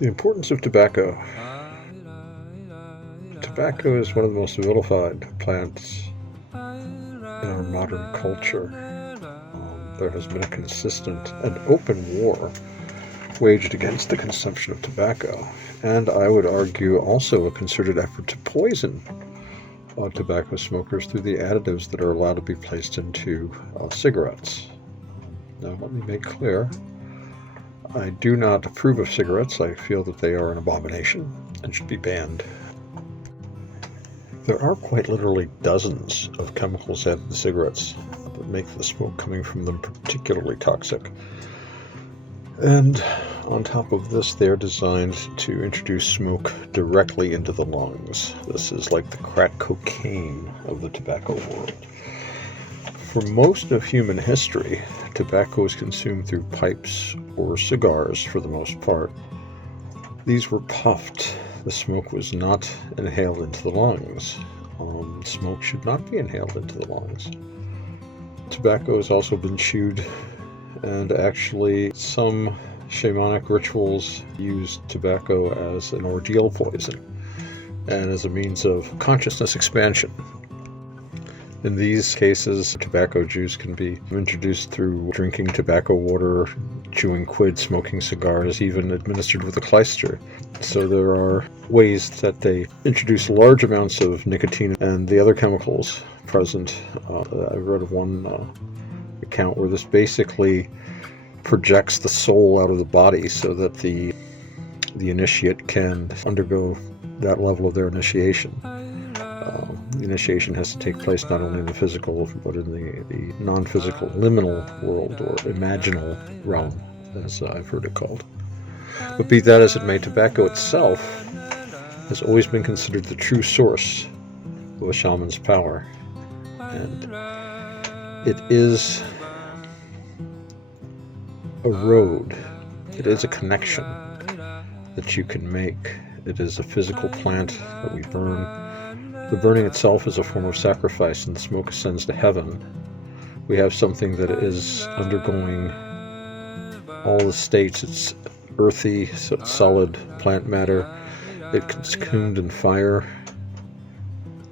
The importance of tobacco. Tobacco is one of the most vilified plants in our modern culture. There has been a consistent and open war waged against the consumption of tobacco, and I would argue also a concerted effort to poison tobacco smokers through the additives that are allowed to be placed into cigarettes. Now, let me make clear, I do not approve of cigarettes. I feel that they are an abomination and should be banned. There are quite literally dozens of chemicals added to cigarettes that make the smoke coming from them particularly toxic. And on top of this, they are designed to introduce smoke directly into the lungs. This is like the crack cocaine of the tobacco world. For most of human history, tobacco was consumed through pipes or cigars for the most part. These were puffed. The smoke was not inhaled into the lungs. Smoke should not be inhaled into the lungs. Tobacco has also been chewed, and actually some shamanic rituals use tobacco as an ordeal poison and as a means of consciousness expansion. In these cases, tobacco juice can be introduced through drinking tobacco water, chewing quid, smoking cigars, even administered with a clyster. So there are ways that they introduce large amounts of nicotine and the other chemicals present. I read of one account where this basically projects the soul out of the body so that the initiate can undergo that level of their initiation. The initiation has to take place not only in the physical, but in the non-physical, liminal world, or imaginal realm, as I've heard it called. But be that as it may, tobacco itself has always been considered the true source of a shaman's power. And it is a road, it is a connection that you can make. It is a physical plant that we burn. The burning itself is a form of sacrifice, and the smoke ascends to heaven. We have something that is undergoing all the states. It's earthy, so it's solid plant matter. It's consumed in fire.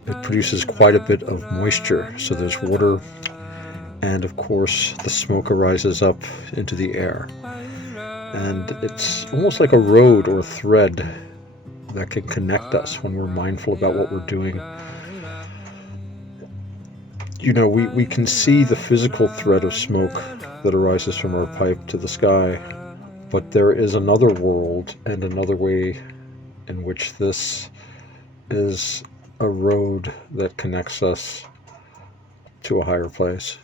It produces quite a bit of moisture, so there's water. And of course, the smoke arises up into the air. And it's almost like a road or thread that can connect us when we're mindful about what we're doing. You know, we can see the physical thread of smoke that arises from our pipe to the sky, but there is another world and another way in which this is a road that connects us to a higher place.